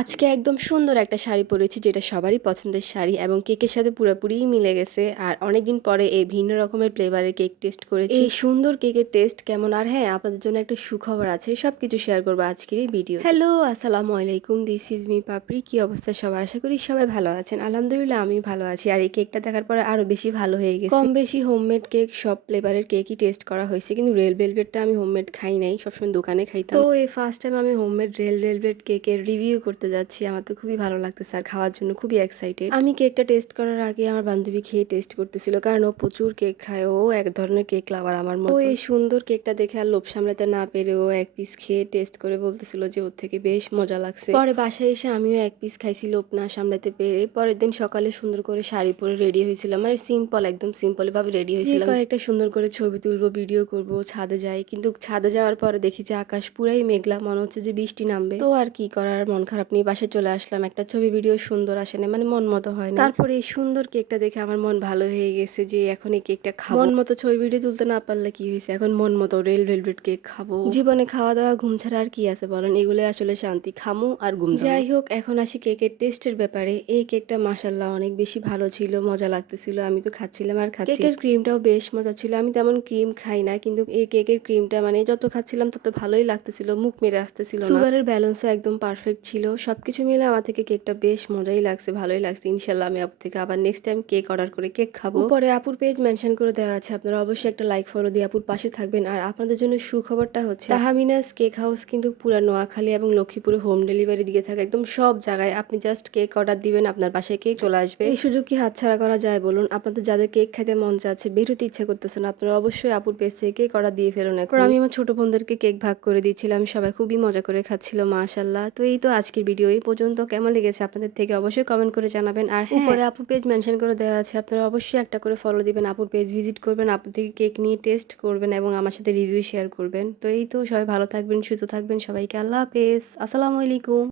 আজকে একদম সুন্দর একটা শাড়ি পরেছি যেটা সবারই পছন্দের শাড়ি এবং কেকের সাথে পুরোপুরিই মিলে গেছে। আর অনেকদিন পরে এই ভিন্ন রকমের ফ্লেভারের কেক টেস্ট করেছি। এই সুন্দর কেকের টেস্ট কেমন, আর হ্যাঁ, আপনাদের জন্য একটা সুখবর আছে, সবকিছু শেয়ার করবো আজকের এই ভিডিও। হ্যালো, আসসালামু আলাইকুম, দিস ইজ মি পাপড়ি। কি অবস্থা সবার? আশা করি সবাই ভালো আছেন। আলহামদুলিল্লাহ আমি ভালো আছি। আর এই কেকটা দেখার পরে আরো বেশি ভালো হয়ে গেছে। কম বেশি হোমমেড কেক, সব ফ্লেভারের কেকই টেস্ট করা হয়েছে, কিন্তু রেড ভেলভেটটা আমি হোমমেড খাই নাই, সবসময় দোকানে খাইতাম। তো এই ফার্স্ট টাইম আমি হোমমেড রেড ভেলভেট কেকের রিভিউ করতে যাচ্ছি। আমার তো খুবই ভালো লাগতেছে আর খাওয়ার জন্য খুবই এক্সাইটেড। আমি কেকটা টেস্ট করার আগে আমার বান্ধবী খেয়ে টেস্ট করতেছিল, কারণ ও প্রচুর কেক খায়, ও এক ধরনের কেক লাভার আমার মতো। ও এই সুন্দর কেকটা দেখে আর লোভ সামলাতে না পেরে ও এক পিস খেয়ে টেস্ট করে বলতেছিল যে ওর থেকে বেশ মজা লাগছে। পরে বাসায় এসে আমিও এক পিস খাইছি লোভ না সামলাতে পেরে। পরের দিন সকালে সুন্দর করে শাড়ি পরে রেডি হয়েছিলাম, মানে সিম্পল, একদম সিম্পল ভাবে রেডি হয়েছিলাম। কয়েকটা সুন্দর করে ছবি তুলবো, ভিডিও করব, ছাদে যাই। কিন্তু ছাদে যাওয়ার পরে দেখি যে আকাশ পুরাই মেঘলা, মনে হচ্ছে যে বৃষ্টি নামবে। তো আর কি করার, মন খারাপ নিয়ে বাসায় চলে আসলাম। একটা ছবি ভিডিও সুন্দর আসে না, মানে মন মতো হয় না। তারপরে এই সুন্দর কেকটা দেখে আমার মন ভালো হয়ে গেছে যে এখন এই কেকটা খাবো। মন মতো ছবি ভিডিও তুলতে না পারলে কি হয়েছে, এখন মন মতো রেড ভেলভেট কেক খাবো। জীবনে খাওয়া দাওয়া ঘুম ছাড়া আর কি আছে বলেন, এগুলো আসলে শান্তি, খামু আর ঘুম। যাই হোক, এখন আসি কেকের টেস্টের ব্যাপারে। এই কেকটা মাশাআল্লাহ অনেক বেশি ভালো ছিল, মজা লাগতেছিল। আমি তো খাচ্ছিলাম আর খাচ্ছি। কেকের ক্রিমটাও বেশ মজা ছিল। আমি তেমন ক্রিম খাই না, কিন্তু এই কেকের ক্রিমটা মানে যত খাচ্ছিলাম তত ভালোই লাগতেছিল, মুখ মেরে আসতেছিল না। সুগারের ব্যালেন্সও একদম পারফেক্ট ছিল। সবকিছু মিলে আমার থেকে কেকটা বেশ মজাই লাগছে, ভালোই লাগছে। ইনশাল্লাহ আমি আপু থেকে আবার নেক্সট টাইম কেক অর্ডার করে কেক খাবো। পরে আপুর পেজ মেনশন করে দেওয়া আছে, আপনারা অবশ্যই একটা লাইক ফলো দিয়ে আপুর পাশে থাকবেন। আর আপনাদের জন্য সুখবরটা হচ্ছে, তাহমিনাস কেক হাউস কিন্তু পুরা নোয়াখালী এবং লক্ষ্মীপুরে হোম ডেলিভারি দিয়ে থাকে, একদম সব জায়গায়। আপনি জাস্ট কেক অর্ডার দিবেন, আপনার বাসায় কেক চলে আসবে। এই সুযোগ কি হাতছাড়া করা যায় বলুন? আপনাদের যাদের কেক খেতে মন চাচ্ছে, বের হতে ইচ্ছা করতেছে না, আপনারা অবশ্যই আপুর পেজ থেকে কেক অর্ডার দিয়ে ফেলুন। এখন আমি আমার ছোট বোনদেরকে কেক ভাগ করে দিচ্ছিলাম, সবাই খুবই মজা করে খাচ্ছিল মাশাআল্লাহ। তো এই তো আজকের ভিডিও এই পর্যন্ত। কেমন লেগেছে আপনাদের থেকে অবশ্যই কমেন্ট করে জানাবেন। আর উপরে আপুর পেজ মেনশন করে দেওয়া আছে, আপনারা অবশ্যই একটা করে ফলো দিবেন, আপুর পেজ ভিজিট করবেন, আপুর থেকে কেক নিয়ে টেস্ট করবেন এবং আমার সাথে রিভিউ শেয়ার করবেন। তো এই তো, সবাই ভালো থাকবেন, সুস্থ থাকবেন, সবাইকে আল্লাহ হাফেজ, আসসালামু আলাইকুম।